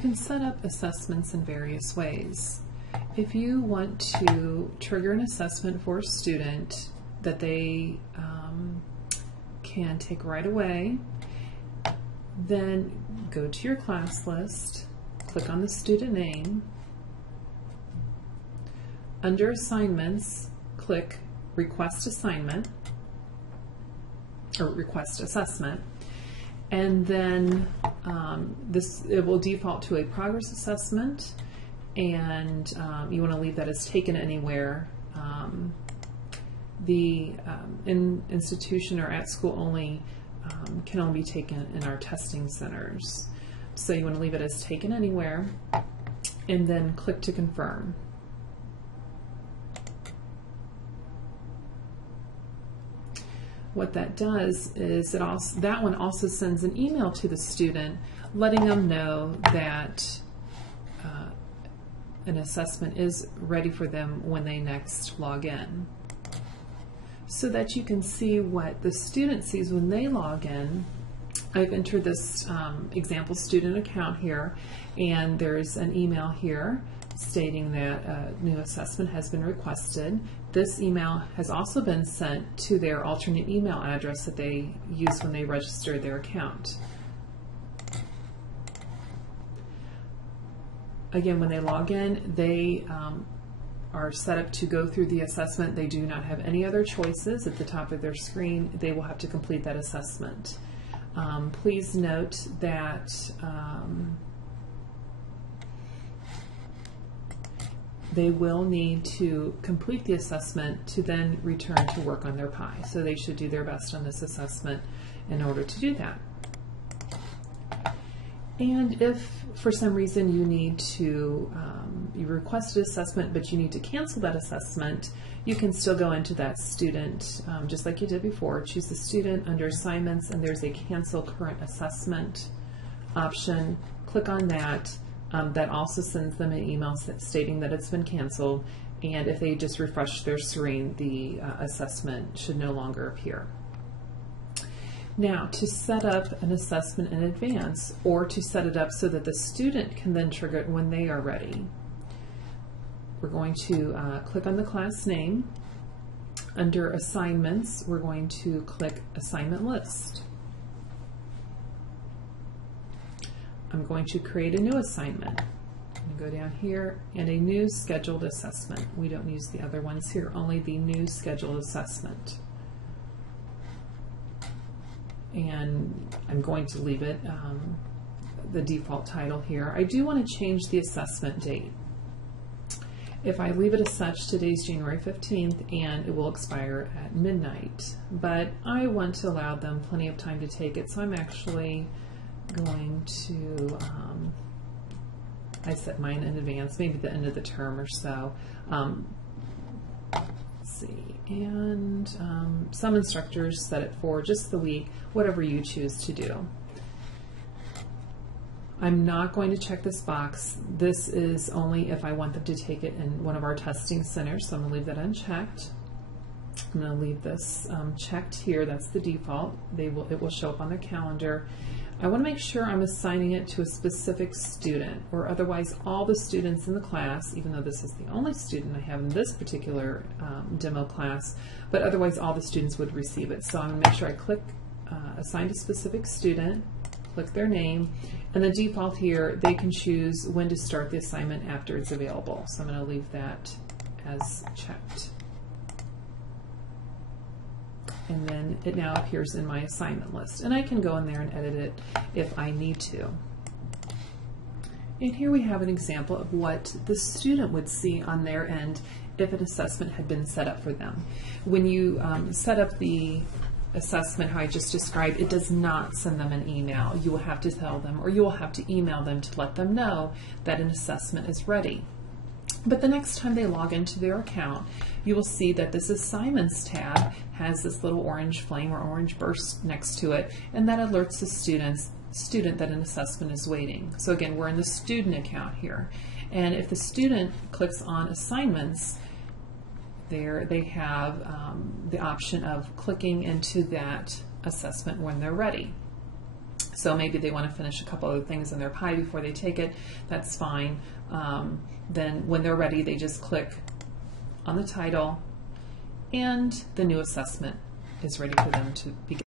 can set up assessments in various ways. If you want to trigger an assessment for a student that they can take right away, then go to your class list, click on the student name. Under Assignments, click Request Assignment or Request Assessment, and then it will default to a progress assessment, and you want to leave that as taken anywhere. The institution or at school only can only be taken in our testing centers. So you want to leave it as taken anywhere, and then click to confirm. What that does is that one also sends an email to the student letting them know that an assessment is ready for them when they next log in, so that you can see what the student sees when they log in. I've entered this example student account here, and there's an email here stating that a new assessment has been requested. This email has also been sent to their alternate email address that they use when they register their account. Again, when they log in, they are set up to go through the assessment. They do not have any other choices. At the top of their screen, they will have to complete that assessment. Please note that they will need to complete the assessment to then return to work on their PI. So they should do their best on this assessment in order to do that. And if for some reason you need to, you requested assessment but you need to cancel that assessment, you can still go into that student, just like you did before. Choose the student under Assignments, and there's a Cancel Current Assessment option. Click on that. That also sends them an email stating that it's been canceled, and if they just refresh their screen, the assessment should no longer appear. Now, to set up an assessment in advance, or to set it up so that the student can then trigger it when they are ready, we're going to click on the class name. Under Assignments, we're going to click Assignment List. I'm going to create a new assignment. I'm going to go down here, and a new scheduled assessment. We don't use the other ones here, only the new scheduled assessment. And I'm going to leave it the default title here. I do want to change the assessment date. If I leave it as such, today's January 15th, and it will expire at midnight. But I want to allow them plenty of time to take it, so I'm actually going to, I set mine in advance, maybe the end of the term or so. Let's see, and some instructors set it for just the week, whatever you choose to do. I'm not going to check this box. This is only if I want them to take it in one of our testing centers, so I'm going to leave that unchecked. I'm going to leave this checked here. That's the default. It will show up on their calendar. I want to make sure I'm assigning it to a specific student, or otherwise all the students in the class, even though this is the only student I have in this particular demo class, but otherwise all the students would receive it. So I'm going to make sure I click Assign to Specific Student, click their name, and the default here, they can choose when to start the assignment after it's available. So I'm going to leave that as checked. And then it now appears in my assignment list, and I can go in there and edit it if I need to. And here we have an example of what the student would see on their end if an assessment had been set up for them. When you set up the assessment how I just described, it does not send them an email. You will have to tell them, or you will have to email them to let them know that an assessment is ready. But the next time they log into their account, you will see that this Assignments tab has this little orange flame or orange burst next to it, and that alerts the student that an assessment is waiting. So again, we're in the student account here. And if the student clicks on Assignments, there they have the option of clicking into that assessment when they're ready. So maybe they want to finish a couple other things in their pie before they take it. That's fine. Then when they're ready, they just click on the title, and the new assessment is ready for them to begin.